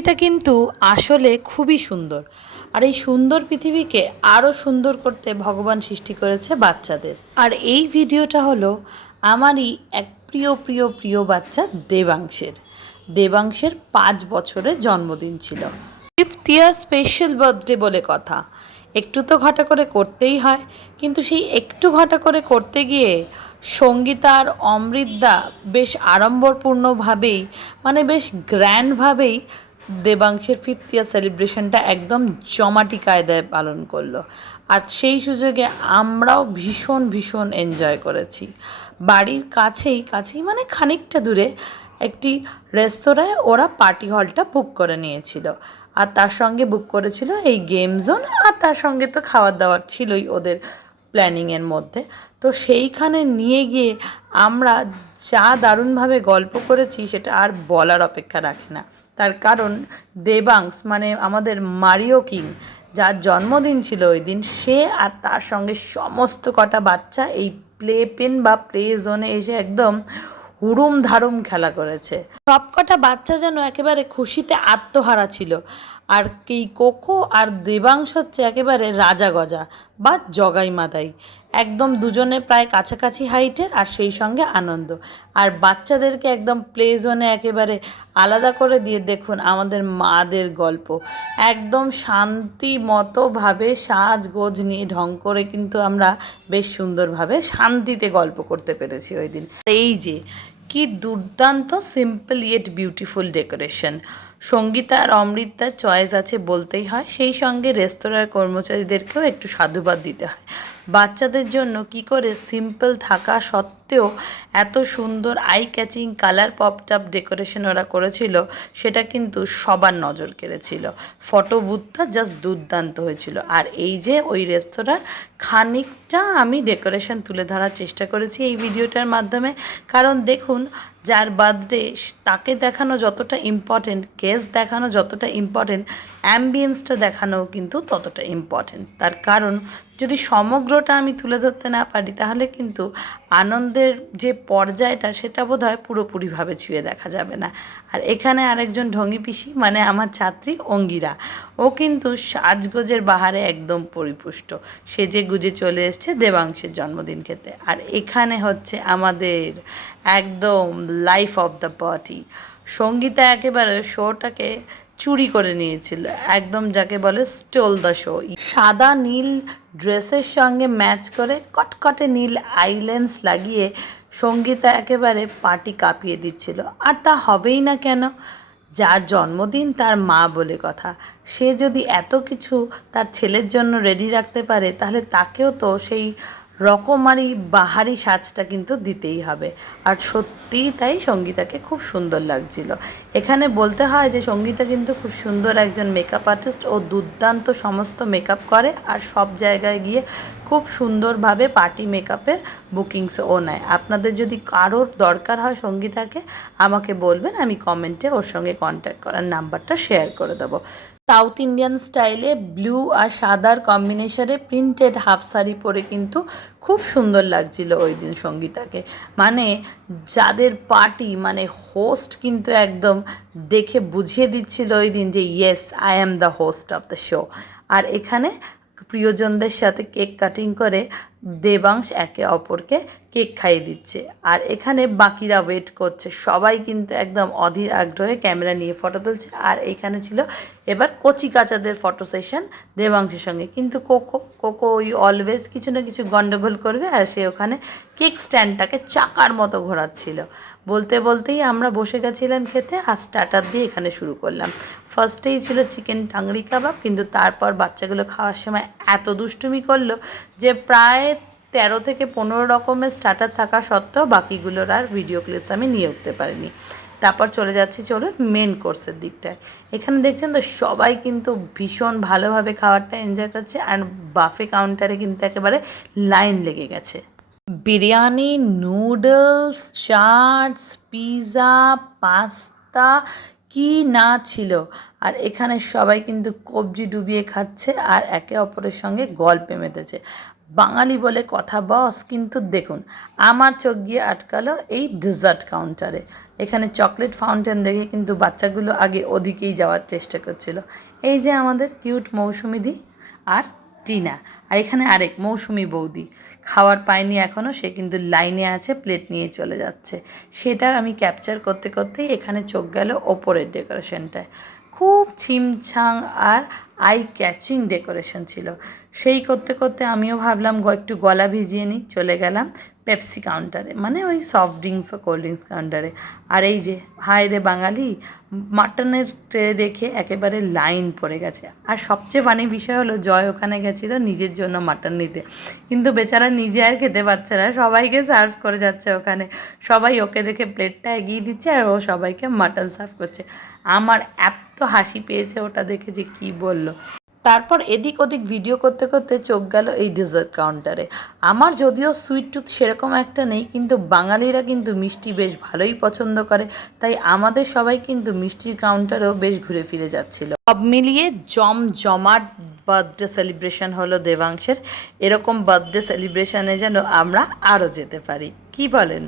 পৃথিবীটা কিন্তু আসলে খুবই সুন্দর। আর এই সুন্দর পৃথিবীকে আরও সুন্দর করতে ভগবান সৃষ্টি করেছে বাচ্চাদের। আর এই ভিডিওটা হলো আমারই এক প্রিয় প্রিয় প্রিয় বাচ্চা দেবাংশের। দেবাংশের 5 বছরের জন্মদিন ছিল। 5th ইয়ার স্পেশাল বার্থডে বলে কথা। একটু তো ঘটা করে করতেই হয়, কিন্তু সেই একটু ঘটা করে করতে গিয়ে সঙ্গীতা আর অমৃতদা বেশ আড়ম্বরপূর্ণভাবেই, মানে বেশ গ্র্যান্ডভাবেই দেবাংশের 5th ইয়ার সেলিব্রেশনটা একদম জমাটি কায়দায় পালন করলো। আর সেই সুযোগে আমরাও ভীষণ ভীষণ এনজয় করেছি। বাড়ির কাছেই মানে খানিকটা দূরে একটি রেস্তোরাঁয় ওরা পার্টি হলটা বুক করে নিয়েছিল। আর তার সঙ্গে বুক করেছিল এই গেম জোন, আর তার সঙ্গে তো খাওয়ার দাওয়ার ছিলই ওদের প্ল্যানিংয়ের মধ্যে। তো সেইখানে নিয়ে গিয়ে আমরা যা দারুণভাবে গল্প করেছি সেটা আর বলার অপেক্ষা রাখে না। তার কারণ দেবাংশ মানে আমাদের মারিও কিং, যার জন্মদিন ছিল ওই দিন, সে আর তার সঙ্গে সমস্ত কটা বাচ্চা এই প্লে পেন বা প্লে জোনে এসে একদম হুড়ুম ধারুম খেলা করেছে। সবকটা বাচ্চা যেন একেবারে খুশিতে আত্মহারা ছিল। আর এই কোকো আর দেবাংশ হচ্ছে একেবারে রাজা গজা বা জগাই মাদাই, একদম দুজনে প্রায় কাছাকাছি হাইটের, আর সেই সঙ্গে আনন্দ। আর বাচ্চাদেরকে একদম প্লে জোনে একেবারে আলাদা করে দিয়ে দেখুন আমাদের মাদের গল্প, একদম শান্তি মতোভাবে সাজগোজ নিয়ে ঢং করে কিন্তু আমরা বেশ সুন্দরভাবে শান্তিতে গল্প করতে পেরেছি ওই দিন। এই যে কি দুর্দান্ত simple yet beautiful decoration. Sangeeta আর অমৃতার চয়েস আছে বলতেই হয়, সেই সঙ্গে রেস্তোরাঁর কর্মচারীদেরকেও একটু সাধুবাদ দিতে হয়। বাচ্চাদের জন্য কি করে সিম্পল থাকা সত্ত্বেও এত সুন্দর আই ক্যাচিং কালার পপটপ ডেকোরেশন ওরা করেছিল, সেটা কিন্তু সবার নজর কেড়েছিল। ফটো বুথটা জাস্ট দুর্দান্ত হয়েছিল। আর এই যে ওই রেস্তোরাঁর খানিকটা আমি ডেকোরেশন তুলে ধরার চেষ্টা করেছি এই ভিডিওটার মাধ্যমে। কারণ দেখুন, যার বার্থডে তাকে দেখানো যতটা ইম্পর্টেন্ট, গেস্ট দেখানো যতটা ইম্পর্টেন্ট, অ্যাম্বিয়েন্সটা দেখানোও কিন্তু ততটা ইম্পর্টেন্ট। তার কারণ যদি সমগ্রটা আমি তুলে ধরতে না পারি, তাহলে কিন্তু আনন্দের যে পর্যায়টা সেটা বোধহয় পুরোপুরিভাবে ছুঁয়ে দেখা যাবে না। আর এখানে আরেকজন ঢঙ্গি পিসি মানে আমার ছাত্রী অঙ্গিরা, ও কিন্তু সাজগোজের বাহারে একদম পরিপুষ্ট, সেজে গুজে চলে এসছে দেবাংশের জন্মদিন খেতে। আর এখানে হচ্ছে আমাদের একদম life of the party, Sangeeta একেবারে শোটাকে চুরি করে নিয়েছিল, একদম যাকে বলে স্টোল দ্য শো। সাদা নীল ড্রেসের সঙ্গে ম্যাচ করে কটকটে নীল আইল্যান্স লাগিয়ে সঙ্গীতা একেবারে পার্টি কাঁপিয়ে দিচ্ছিল। আর তা হবেই না কেন, যার জন্মদিন তার মা বলে কথা, সে যদি এত কিছু তার ছেলের জন্য রেডি রাখতে পারে, তাহলে তাকেও তো সেই রকমারি বাহারি সাজটা কিন্তু দিতেই হবে। আর সত্যিই তাই, সঙ্গীতাকে খুব সুন্দর লাগছিল। এখানে বলতে হয় যে সঙ্গীতা কিন্তু খুব সুন্দর একজন মেকআপ আর্টিস্ট, ও দুর্দান্ত সমস্ত মেকআপ করে, আর সব জায়গায় গিয়ে খুব সুন্দরভাবে পার্টি মেকআপের বুকিংসও ও নেয়। আপনাদের যদি কারোর দরকার হয় সঙ্গীতাকে, আমাকে বলবেন, আমি কমেন্টে ওর সঙ্গে কন্ট্যাক্ট করার নাম্বারটা শেয়ার করে দেবো। সাউথ ইন্ডিয়ান স্টাইলে ব্লু আর সাদার কম্বিনেশনে প্রিন্টেড হাফ শাড়ি পরে কিন্তু খুব সুন্দর লাগছিল ওই দিন সঙ্গীতাকে। মানে যাদের পার্টি, মানে হোস্ট কিন্তু একদম দেখে বুঝিয়ে দিচ্ছিল ওই দিন যে yes, I am the host of the show. আর এখানে প্রিয়জনদের সাথে কেক কাটিং করে দেবাংশ একে অপরকে কেক খাইয়ে দিচ্ছে। আর এখানে বাকিরা ওয়েট করছে, সবাই কিন্তু একদম অধীর আগ্রহে ক্যামেরা নিয়ে ফটো তুলছে। আর এখানে ছিল এবার কচি কাচাদের ফটো সেশন দেবাংশের সঙ্গে। কিন্তু কোকো ওই অলওয়েজ কিছু না কিছু গন্ডগোল করবে, আর সে ওখানে কেক স্ট্যান্ডটাকে চাকার মতো ঘোরাচ্ছিল। বলতে বলতেই আমরা বসে গেছিলাম খেতে, আর স্টার্টার দিয়ে এখানে শুরু করলাম। ফার্স্টেই ছিল চিকেন টাংরি কাবাব, কিন্তু তারপর বাচ্চাগুলো খাওয়ার সময় এত দুষ্টুমি করলো যে প্রায় 13 থেকে 15 রকমের স্টার্টার থাকা সত্ত্বেও বাকিগুলোর আর ভিডিও ক্লিপস আমি নিয়ে উঠতে পারিনি। তারপর চলে যাচ্ছি চলুন মেন কোর্সের দিকটায়। এখানে দেখছেন তো সবাই কিন্তু ভীষণ ভালোভাবে খাবারটা এনজয় করছে, আর বাফে কাউন্টারে কিন্তু একেবারে লাইন লেগে গেছে। বিরিয়ানি, নুডলস, চাটস, পিৎজা, পাস্তা, কি না ছিল। আর এখানে সবাই কিন্তু কবজি ডুবিয়ে খাচ্ছে আর একে অপরের সঙ্গে গল্পে মেতেছে। বাঙালি বলে কথা বস। কিন্তু দেখুন, আমার চোখ গিয়ে আটকালো এই ডেজার্ট কাউন্টারে। এখানে চকলেট ফাউন্টেন দেখে কিন্তু বাচ্চাগুলো আগে ওদিকেই যাওয়ার চেষ্টা করছিল। এই যে আমাদের কিউট মৌসুমিদি আর টিনা, আর এখানে আরেক মৌসুমি বৌদি খাওয়ার পায়নি এখনও, সে কিন্তু লাইনে আছে, প্লেট নিয়ে চলে যাচ্ছে। সেটা আমি ক্যাপচার করতে করতেই এখানে চোখ গেল ওপরের ডেকোরেশনটায়। খুব ছিমছাং আর আই ক্যাচিং ডেকোরেশন ছিল। সেই করতে করতে আমিও ভাবলাম একটু গলা ভিজিয়ে নিই, চলে গেলাম পেপসি কাউন্টারে, মানে ওই সফট ড্রিঙ্কস বা কোল্ড ড্রিঙ্কস কাউন্টারে। আর এই যে হায় রে বাঙালি, মাটনের ট্রে দেখে একেবারে লাইন পড়ে গেছে। আর সবচেয়ে ফানি বিষয় হলো, জয় ওখানে গেছিলো নিজের জন্য মাটন নিতে, কিন্তু বেচারা নিজে আর খেতে পারছে না, সবাইকে সার্ভ করে যাচ্ছে ওখানে। সবাই ওকে দেখে প্লেটটা এগিয়ে দিচ্ছে আর ও সবাইকে মাটন সার্ভ করছে। আমার এত হাসি পেয়েছে ওটা দেখে যে কী বললো। তারপর এদিক ওদিক ভিডিও করতে করতে চোখ গেল এই ডেজার্ট কাউন্টারে। আমার যদিও সুইট টুথ সেরকম একটা নেই, কিন্তু বাঙালিরা কিন্তু মিষ্টি বেশ ভালোই পছন্দ করে, তাই আমাদের সবাই কিন্তু মিষ্টির কাউন্টারেও বেশ ঘুরে ফিরে যাচ্ছিল। সব মিলিয়ে জমজমাট বার্থডে সেলিব্রেশন হলো দেবাংশের। এরকম বার্থডে সেলিব্রেশনে যেন আমরা আরও যেতে পারি, কি বলেন?